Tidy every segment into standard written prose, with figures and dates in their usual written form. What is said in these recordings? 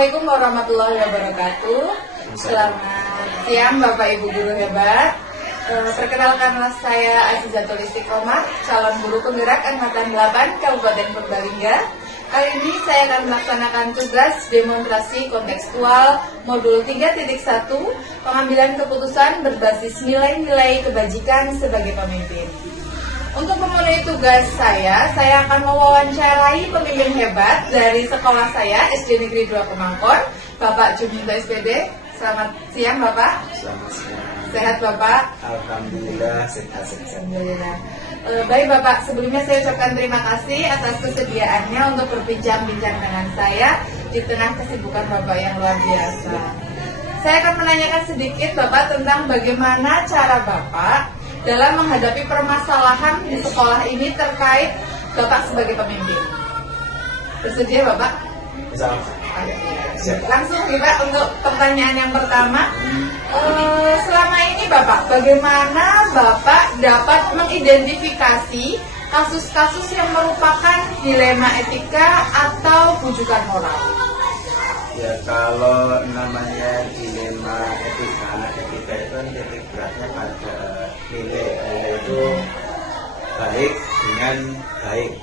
Assalamualaikum warahmatullahi wabarakatuh. Selamat siang Bapak Ibu guru hebat. Perkenalkanlah saya Azizatul Istiqomah, calon guru penggerak Angkatan 8 Kabupaten Purbalingga. Kali ini saya akan melaksanakan tugas demonstrasi kontekstual modul 3.1 pengambilan keputusan berbasis nilai-nilai kebajikan sebagai pemimpin. Untuk memenuhi tugas saya akan mewawancarai pemimpin hebat dari sekolah saya, SD Negeri 2 Kemangkon, Bapak Juminto SPD. Selamat siang Bapak. Selamat siang. Sehat Bapak? Alhamdulillah sehat. Alhamdulillah. Baik Bapak, sebelumnya saya ucapkan terima kasih atas kesediaannya untuk berbincang-bincang dengan saya di tengah kesibukan Bapak yang luar biasa. Saya akan menanyakan sedikit Bapak tentang bagaimana cara Bapak dalam menghadapi permasalahan di sekolah ini terkait Bapak sebagai pemimpin. Bersedia Bapak? Langsung kita untuk pertanyaan yang pertama. Selama ini Bapak, bagaimana Bapak dapat mengidentifikasi kasus-kasus yang merupakan dilema etika atau bujukan moral? Ya, kalau namanya dilema etika itu kan titik beratnya pada nilai, yaitu baik dengan baik.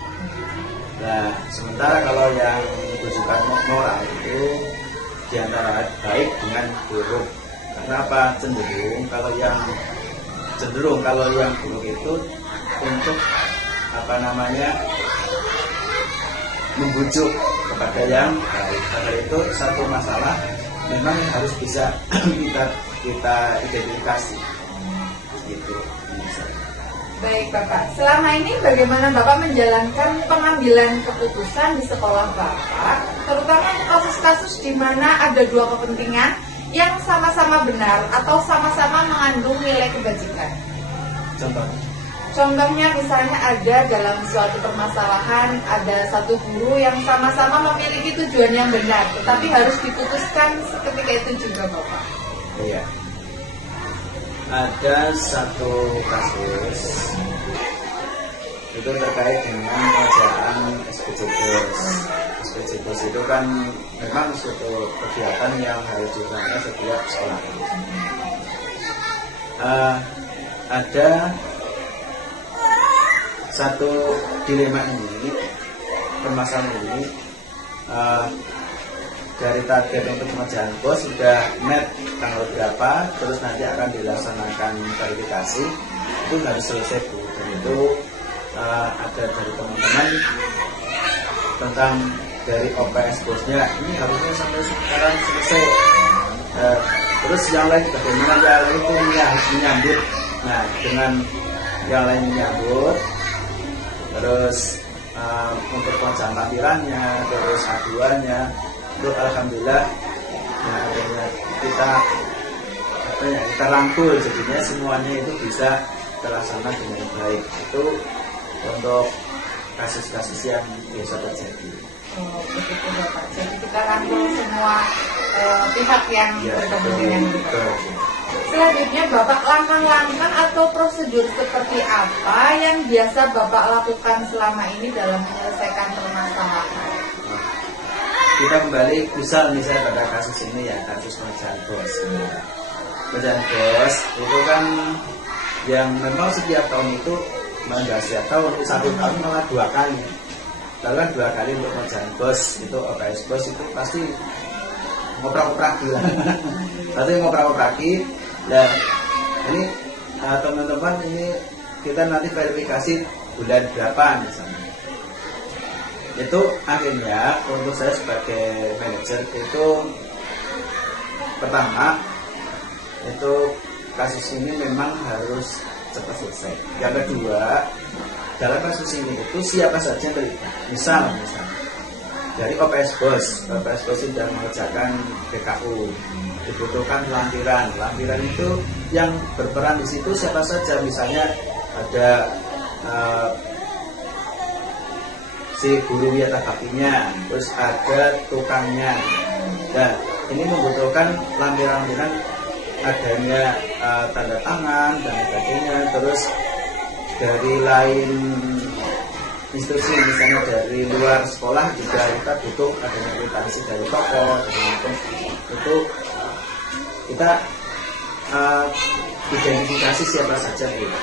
Nah, sementara kalau yang bujukan moral itu diantara baik dengan buruk. Kenapa? Cenderung kalau yang buruk itu untuk membujuk kepada yang baik. Karena itu satu masalah memang harus bisa kita identifikasi. Gitu. Baik Bapak, selama ini bagaimana Bapak menjalankan pengambilan keputusan di sekolah Bapak, terutama kasus-kasus di mana ada dua kepentingan yang sama-sama benar atau sama-sama mengandung nilai kebajikan? Contohnya misalnya ada dalam suatu permasalahan, ada satu guru yang sama-sama memiliki tujuan yang benar, tetapi harus diputuskan seketika itu juga Bapak. Iya. Ada satu kasus itu terkait dengan pengerjaan SPJ BOS. SPJ BOS itu kan memang suatu kegiatan yang harus dilakukan setiap sekolah. Ada satu dilema ini, permasalahan ini, dari target untuk pengerjaan BOS sudah met tanggal berapa, terus nanti akan dilaksanakan verifikasi, itu harus selesai Bu. Dan itu ada dari teman-teman tentang dari OPS BOS-nya, ini harusnya sampai sekarang selesai. Terus yang lain bagaimana? Yang lain itu harus menyambut. Nah, dengan yang lain menyambut, terus untuk pengerjaan lampirannya, terus aduannya, itu alhamdulillah, nah adanya kita rangkul, jadinya semuanya itu bisa terlaksana dengan baik. Itu untuk kasus-kasus yang biasa terjadi. Oh, begitu Bapak. Jadi kita rangkul semua pihak yang bergabung dengan kita. Selanjutnya Bapak, langkah-langkah atau prosedur seperti apa yang biasa Bapak lakukan selama ini dalam menyelesaikan permasalahan? Kita kembali misalnya pada kasus ini ya, kasus pengerjaan BOS. Pengerjaan BOS itu kan yang memang setiap tahun itu, enggak setiap tahun, satu tahun malah 2 kali. Bahkan 2 kali untuk pengerjaan BOS, itu OPS BOS itu pasti ngoprak-opraki lah. Pasti ngoprak-opraki. Dan ini teman-teman, ini kita nanti verifikasi bulan berapa misalnya. Itu akhirnya untuk saya sebagai manajer itu, pertama itu kasus ini memang harus cepat selesai. Yang kedua, dalam kasus ini itu siapa saja yang terlibat. Misal dari OPS BOS sudah mengerjakan PKU, dibutuhkan lampiran itu yang berperan di situ siapa saja. Misalnya ada si guru wiata baktinya, terus ada tukangnya. Nah, ini membutuhkan lampiran-lampiran, adanya tanda tangan dan sebagainya. Terus dari lain institusi misalnya dari luar sekolah juga kita butuh adanya kwitansi dari toko itu kita identifikasi siapa saja gitu.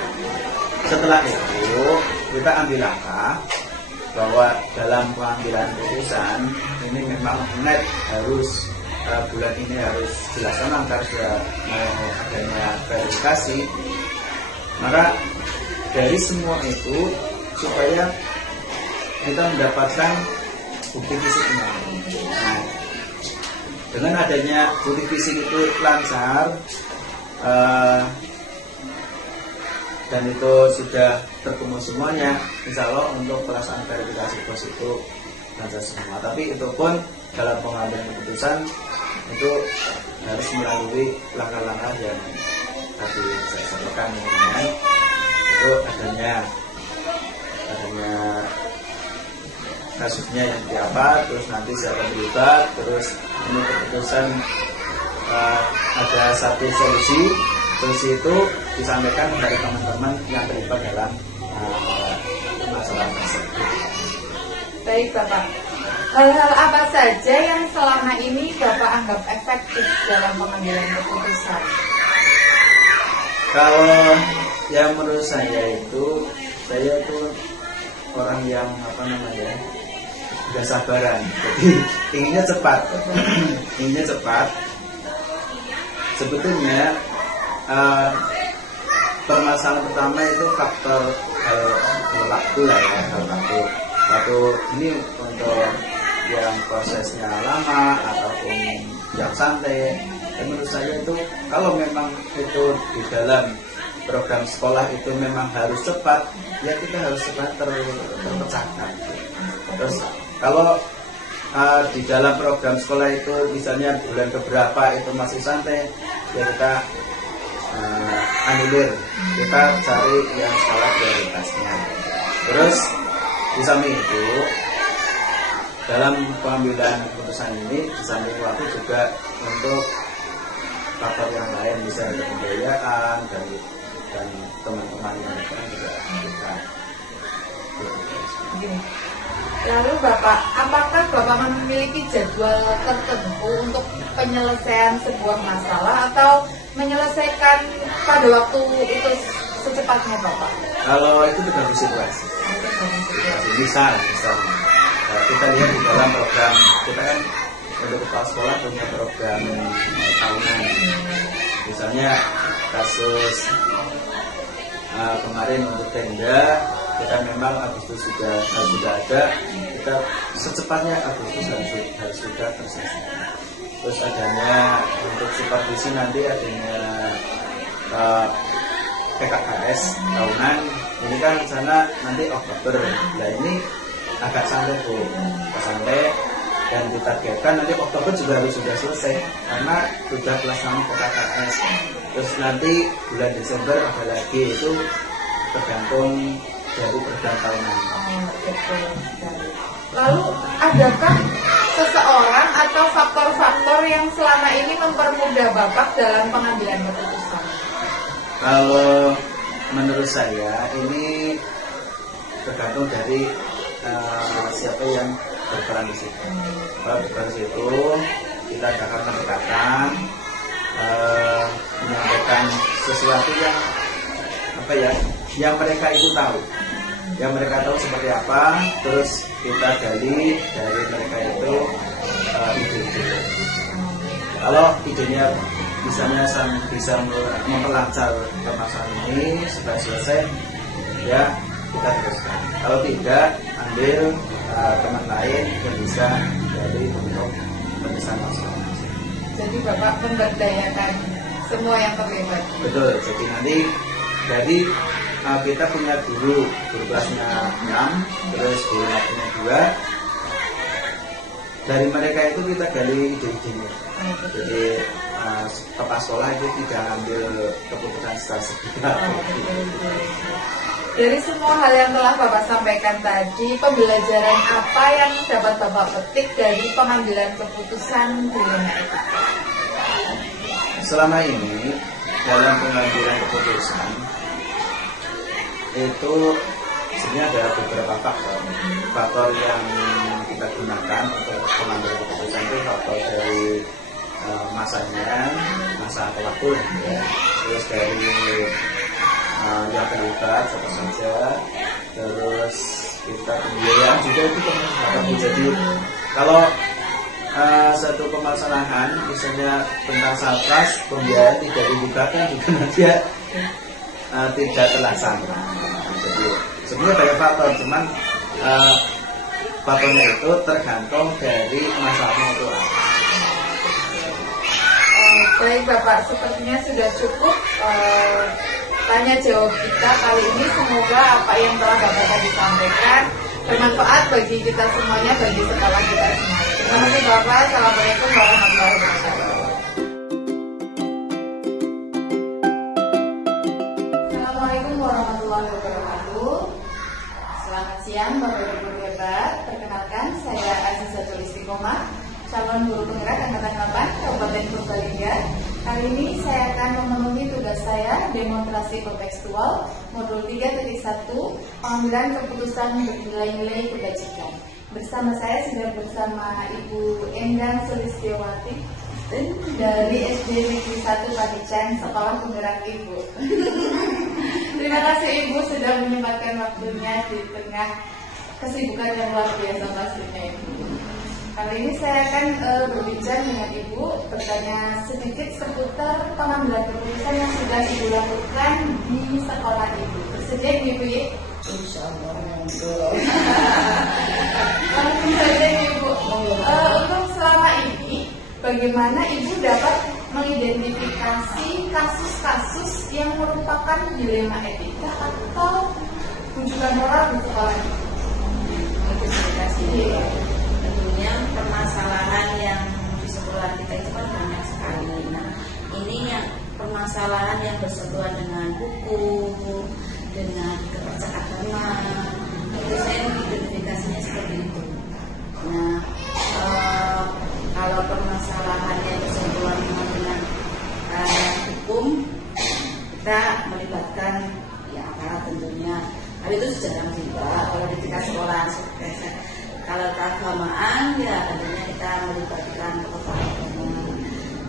Setelah itu kita ambil langkah bahwa dalam pengambilan keputusan ini memang net harus bulan ini harus dilaksanakan sudah adanya verifikasi, maka dari semua itu supaya kita mendapatkan bukti fisiknya. Nah, dengan adanya bukti fisik itu lancar dan itu sudah terkumpul semuanya, insya Allah untuk pelaksanaan verifikasi pos itu lancar semua. Tapi itu pun dalam pengambilan keputusan itu harus melalui langkah-langkah yang tadi saya sampaikan, mengenai itu adanya kasusnya yang diapa, terus nanti siapa terlibat, terus ini keputusan ada satu solusi itu disampaikan dari teman-teman yang terlibat dalam masalah tersebut. Baik Bapak, hal-hal apa saja yang selama ini Bapak anggap efektif dalam pengambilan keputusan? Kalau yang menurut saya itu orang yang gak sabaran, jadi inginnya cepat. Sebetulnya permasalahan pertama itu faktor waktu lah ya, waktu ini untuk yang prosesnya lama ataupun yang santai. Dan menurut saya itu kalau memang itu di dalam program sekolah itu memang harus cepat, ya kita harus cepat terpecahkan. Terus kalau di dalam program sekolah itu misalnya bulan keberapa itu masih santai, ya kita anulir, kita cari yang skala prioritasnya. Terus di samping itu dalam pengambilan keputusan ini di samping waktu juga untuk faktor yang lain, misalnya kebudayaan dan teman-teman yang lain juga kita. Lalu Bapak, apakah Bapak memiliki jadwal tertentu untuk penyelesaian sebuah masalah atau menyelesaikan pada waktu itu secepatnya Bapak? Kalau itu tergantung situasi. Misalnya kita lihat di dalam program kita kan untuk kepala sekolah punya program tahunan. Misalnya kasus kemarin untuk tenda, kita memang Agustus sudah ada, kita secepatnya Agustus harus sudah terselesaikan. Terus adanya untuk supervisi nanti adanya PKKS tahunan, ini kan sana nanti Oktober. Nah ini agak santai dan ditargetkan nanti Oktober juga harus sudah selesai karena sudah pelaksanaan PKKS. Terus nanti bulan Desember ada lagi, itu tergantung dari program tahunan. Lalu adakah seseorang atau faktor-faktor yang selama ini mempermudah Bapak dalam pengambilan keputusan? Kalau menurut saya ini tergantung dari siapa yang berperan di situ. Kalau berperan di situ kita akan pendekatan, menyampaikan sesuatu yang mereka itu tahu. Yang mereka tahu seperti apa, terus kita gali dari mereka itu ide-ide. Kalau idenya misalnya bisa memperlancar permasalahan ini supaya selesai, ya kita teruskan. Kalau tidak, ambil teman lain yang bisa dari untuk penyelesaian masalah. Jadi Bapak memberdayakan semua yang terlibat. Betul. Jadi nanti dari kita punya guru kelasnya 6, terus guru punya 2. Dari mereka itu kita gali ide-idenya. Jadi kepala sekolah itu tidak ambil keputusan secara sepihak. Dari semua hal yang telah Bapak sampaikan tadi, pembelajaran apa yang dapat Bapak petik dari pengambilan keputusan di Lena itu? Selama ini dalam pengambilan keputusan itu Di sini ada beberapa faktor yang kita gunakan untuk pengambilan keputusan itu faktor dari masanya, masa pelaku, ya. Terus dari yang terlibat siapa saja, terus kita pembiayaan juga itu termasuk. Jadi kalau satu permasalahan misalnya tentang satgas pembiayaan tidak dibukakan juga nanti tidak terlaksana. Jadi sebenarnya banyak faktor, cuman faktornya itu tergantung dari masalahnya itu apa. Baik Bapak, sepertinya sudah cukup tanya jawab kita kali ini. Semoga apa yang telah Bapak tadi sampaikan bermanfaat bagi kita semuanya, bagi sekolah kita semuanya. Terima kasih Bapak. Assalamualaikum warahmatullahi wabarakatuh. Assalamualaikum warahmatullahi wabarakatuh. Selamat siang Bapak Ibu guru hebat. Perkenalkan, saya Azizatul Istiqomah, calon guru penggerak angkatan 8 Kabupaten Purbalingga. Kali ini saya akan memenuhi tugas saya demonstrasi kontekstual modul 3.1 pengambilan keputusan bernilai-nilai kebajikan. Bersama saya sudah bersama Ibu Endang Sulistiawati dari SD Negeri 1 Padichan, Sekolah Penggerak Ibu. Terima kasih Ibu sudah menyempatkan waktunya di tengah kesibukan yang luar biasa pastinya Ibu. Kali ini saya akan berbicara dengan Ibu, bertanya sedikit seputar pengambilan keputusan yang sudah Ibu lakukan di sekolah Ibu. Bersedia Ibu ya? Insya Allah. Langsung saja Ibu. Untuk selama ini, bagaimana Ibu dapat mengidentifikasi kasus-kasus yang merupakan dilema etika atau rujukan moral di sekolah Ibu? Identifikasi tentunya permasalahan yang di sekolah kita itu kan banyak sekali. Nah, ini yang permasalahan yang bersentuhan dengan hukum, dengan kepercakapan, itu saya identifikasinya seperti itu. Nah, kalau permasalahan yang bersentuhan dengan hukum, kita melibatkan ya aparat tentunya. Tapi itu jarang juga kalau di tingkat sekolah. Kalau keagamaan ya tentunya kita melibatkan tokoh agama.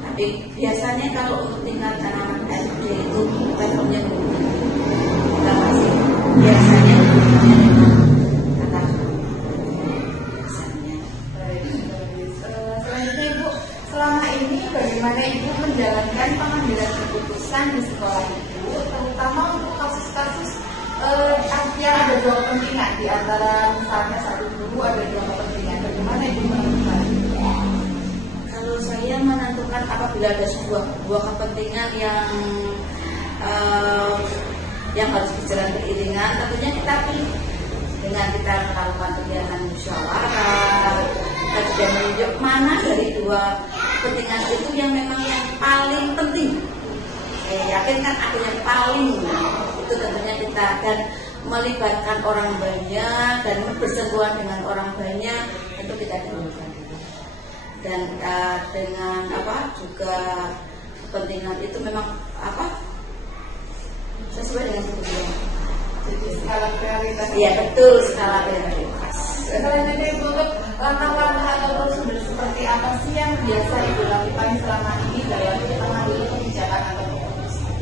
Tapi biasanya kalau untuk tingkat anak SD itu levelnya kita masih biasanya dengan kata biasanya. Selanjutnya Ibu, selama ini bagaimana Ibu menjalankan pengambilan keputusan di sekolah Ibu, terutama untuk kasus-kasus yang ada dua kepentingan di antara misalnya satu guru ada dua kepentingan, bagaimana Ibu menentukan? Kalau saya menentukan apabila ada dua kepentingan yang harus berjalan beriringan, tentunya kita pilih dengan kita melakukan kegiatan musyawarah. Kita juga menunjuk mana dari dua kepentingan itu yang memang yang paling penting. Saya yakin kan ada yang paling, itu tentunya kita akan melibatkan orang banyak dan bersentuhan dengan orang banyak, tentu kita dahulukan. Dan dengan juga kepentingan itu memang sesuai dengan kebutuhan. Jadi skala prioritas. Iya betul, skala prioritas. Selanjutnya Ibu, untuk langkah-langkah atau prosedur seperti apa sih yang biasa Ibu lakukan selama ini dalam pengambilan kebijakan atau keputusan?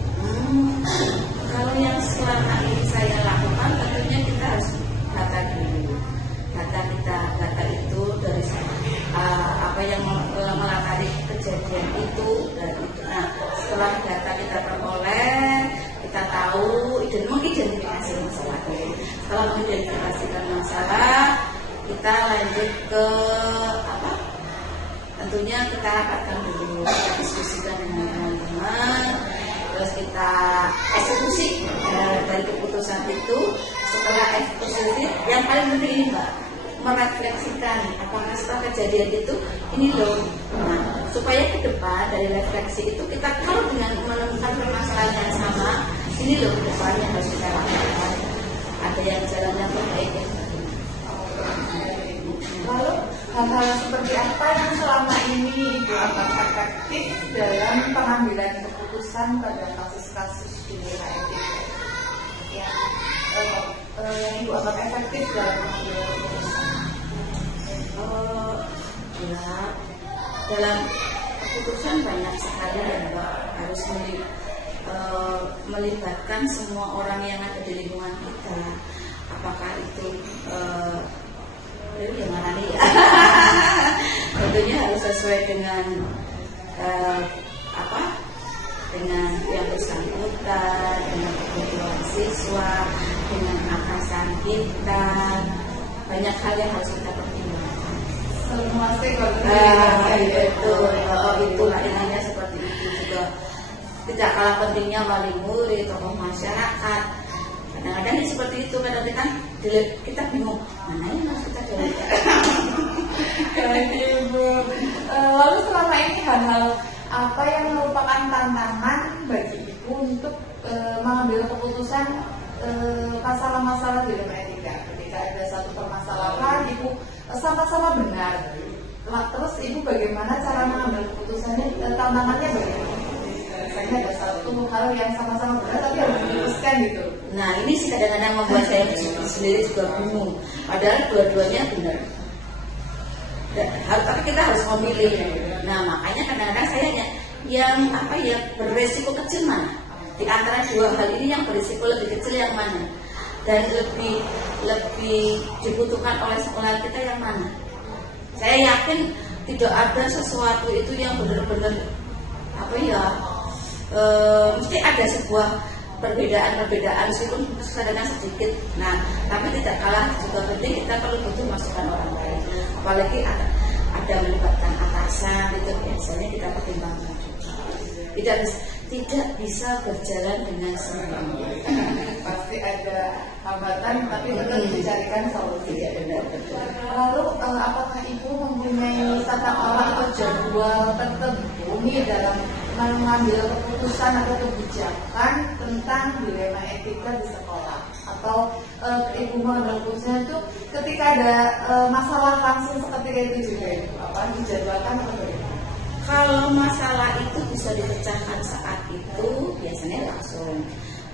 Kalau yang selama ini saya lakukan, tentunya kita harus data dulu. Data itu dari apa yang melatari kejadian itu dan itu. Nah, setelah data kita peroleh, kita tahu mengidentifikasi masalah. Setelah mengidentifikasikan masalah, kita lanjut ke tentunya kita rapatkan dulu, kita diskusikan dengan teman-teman, terus kita eksekusi dari keputusan itu. Setelah eksekusi, yang paling penting ini Mbak, merefleksikan apakah setelah kejadian itu ini loh. Nah, supaya ke depan dari refleksi itu kita kalau dengan menemukan permasalahan yang sama, ini loh ke depan yang harus kita lakukan. Ada yang jalannya terbaik ya. Lalu hal-hal seperti apa yang selama ini Ibu anggap efektif dalam pengambilan keputusan pada kasus-kasus di daerah etika? Ya, yang Ibu anggap efektif dalam mengambil keputusan? Ya, dalam keputusan banyak sekali ya Mbak, harus melibatkan semua orang yang ada di lingkungan kita. Apakah itu gimana nih ya? Tentunya harus sesuai dengan dengan yang bersangkutan, dengan kebutuhan siswa, dengan atasan kita. Banyak hal yang harus kita pertimbangkan. Semua stakeholder Itu intinya seperti itu juga. Tidak kalah pentingnya wali murid, tokoh masyarakat. Kadang-kadang ini seperti itu, kadang-kadang kita bingung mana yang harus kita delegasikan. Baik Ibu. Lalu selama ini hal-hal apa yang merupakan tantangan bagi Ibu untuk mengambil keputusan masalah-masalah di dalam etika? Ketika ada satu permasalahan, Ibu sama-sama benar. Terus Ibu bagaimana cara mengambil keputusannya? Tantangannya bagaimana? Misalnya ada satu hal yang sama-sama benar tapi harus diputuskan gitu. Nah ini sih kadang-kadang membuat saya sendiri juga bingung. Padahal dua-duanya benar. Tapi kita harus memilih. Nah makanya kadang-kadang saya yang beresiko kecil mana? Di antara dua hal ini yang berisiko lebih kecil yang mana? Dan lebih dibutuhkan oleh sekolah kita yang mana? Saya yakin tidak ada sesuatu itu yang benar-benar mesti ada sebuah perbedaan meskipun kadang-kadang sedikit. Nah, tapi tidak kalah juga penting kita perlu butuh masukan orang lain. Apalagi ada melibatkan atasan, itu biasanya kita pertimbangkan juga. Tidak bisa berjalan dengan sendiri. Pasti ada hambatan tapi tetap dicarikan solusi. Betul. Lalu apakah Ibu mempunyai tata cara atau jadwal tertentu nih dalam mengambil keputusan atau kebijakan tentang dilema etika di sekolah? Atau Ibu mengambil keputusan itu ketika ada masalah langsung seperti itu juga Ibu? Apa dijadwalkan atau bagaimana? Kalau masalah itu bisa dipecahkan saat itu biasanya langsung.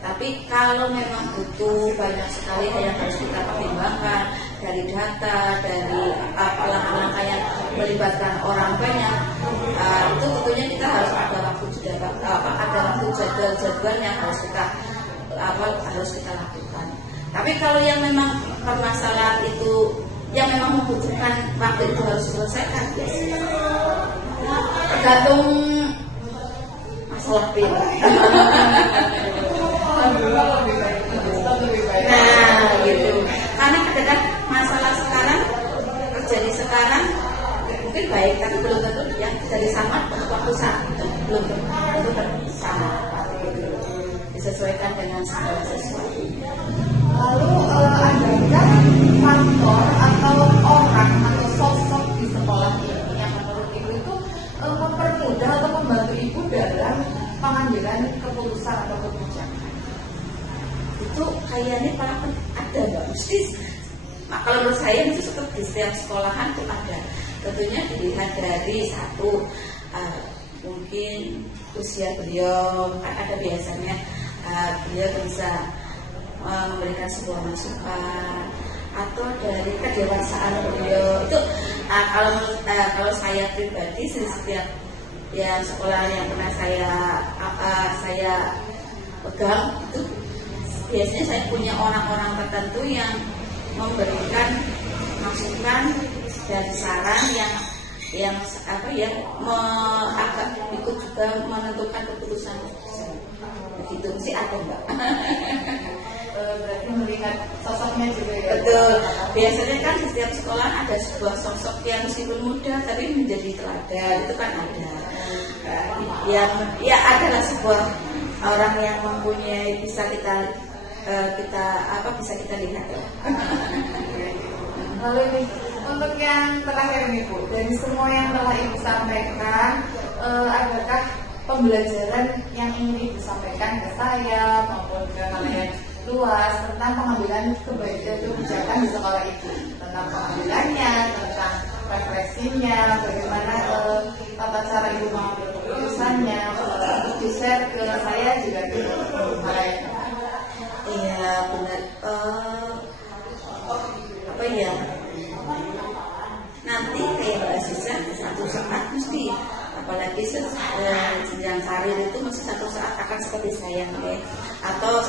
Tapi kalau memang butuh banyak sekali yang harus kita pertimbangkan dari data, dari langkah-langkah yang melibatkan orang banyak, itu tentunya kita harus ada waktu jadwal yang harus kita lakukan. Tapi kalau yang memang permasalahan itu yang memang membutuhkan waktu itu harus diselesaikan biasanya tergantung masalah pribadi. Nah, gitu. Karena kadang-kadang masalah sekarang terjadi sekarang mungkin baik, tapi belum tentu yang terjadi sama waktu saat itu belum tentu sama. Disesuaikan dengan segala sesuatu. Lalu adakah faktor atau orang atau sosok di sekolah ini yang menurut Ibu itu mempermudah atau membantu Ibu dalam pengambilan keputusan atau kebijakan? Itu kayaknya ada nggak mesti. Nah, kalau menurut saya itu di setiap sekolahan itu ada. Tentunya dilihat dari satu mungkin usia beliau, kan ada biasanya beliau bisa memberikan sebuah masukan atau dari kedewasaan beliau itu. Kalau saya pribadi setiap yang sekolah yang pernah saya pegang itu biasanya saya punya orang-orang tertentu yang memberikan masukan dan saran yang agak ikut juga menentukan keputusan. Begitu sih ada Mbak. Berarti melihat sosoknya juga ya. Betul. Biasanya kan di setiap sekolah ada sebuah sosok yang meskipun muda tapi menjadi teladan, itu kan ada. Yang adalah sebuah orang yang mempunyai bisa kita lihat. Lalu ini untuk yang terakhir nih Bu, dari semua yang telah Ibu sampaikan, adakah pembelajaran yang ingin Ibu sampaikan ke saya maupun ke kalian luas tentang pengambilan kebijakan di sekolah Ibu, tentang pengambilannya, tentang refleksinya, bagaimana tata cara Ibu mengambil keputusannya, untuk di-share ke saya juga gitu. Iya benar. seperti saya nih, atau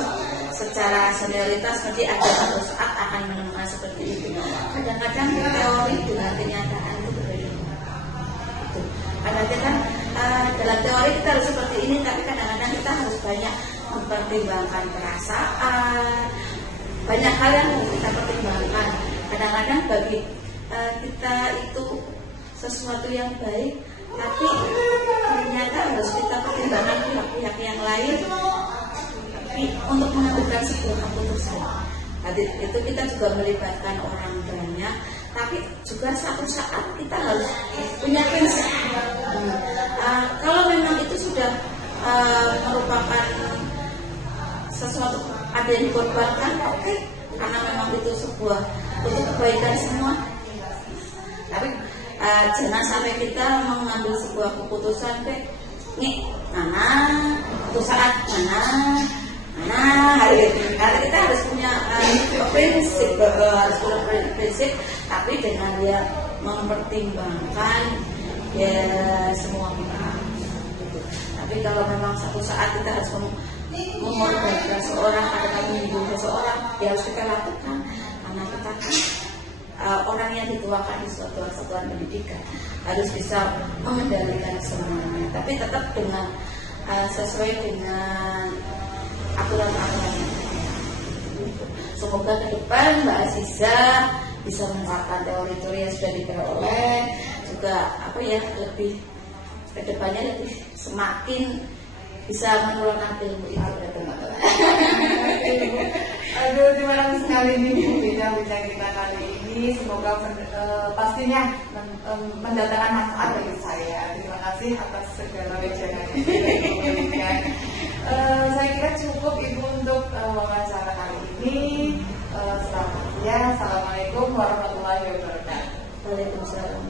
secara senioritas nanti ada satu saat akan menemukan seperti itu. Kadang-kadang teori dengan kenyataan itu berbeda. Kadang-kadang dalam teori kita harus seperti ini, tapi kadang-kadang kita harus banyak mempertimbangkan perasaan, banyak hal yang harus kita pertimbangkan. Kadang-kadang bagi kita itu sesuatu yang baik, tapi ternyata harus kita pertimbangkan pihak-pihak yang lain untuk mengambilkan sebuah keputusan. Tadi itu kita juga melibatkan orang banyak, tapi juga satu saat kita harus punya prinsip. Kalau memang itu sudah merupakan sesuatu ada yang dikorbankan, oke, karena memang itu sebuah untuk kebaikan semua. Tapi jangan sampai kita mengambil sebuah keputusan nih itu saat karena kita harus punya prinsip, tapi dengan dia mempertimbangkan ya semua pihak. Tapi kalau memang satu saat kita harus mengorbankan seorang atau menyinggung seseorang, ya harus kita lakukan karena kita kan orang yang dituakan di suatu satuan pendidikan harus bisa mengendalikan semuanya, tapi tetap dengan sesuai dengan aturan-aturan. Semoga ke depan Mbak Aziza bisa menerapkan teori-teori yang sudah diperoleh, juga lebih ke depannya lebih semakin bisa menularkan ilmu itu kepada teman-teman. Aduh, terima kasih sekali nih bincang-bincang kita kali ini. Semoga pastinya mendatangkan manfaat bagi saya. Terima kasih atas segala wejangan yang sudah diberikan. Saya kira cukup Ibu untuk wawancara kali ini. Selamat siang. Assalamualaikum warahmatullahi wabarakatuh. Waalaikumsalam.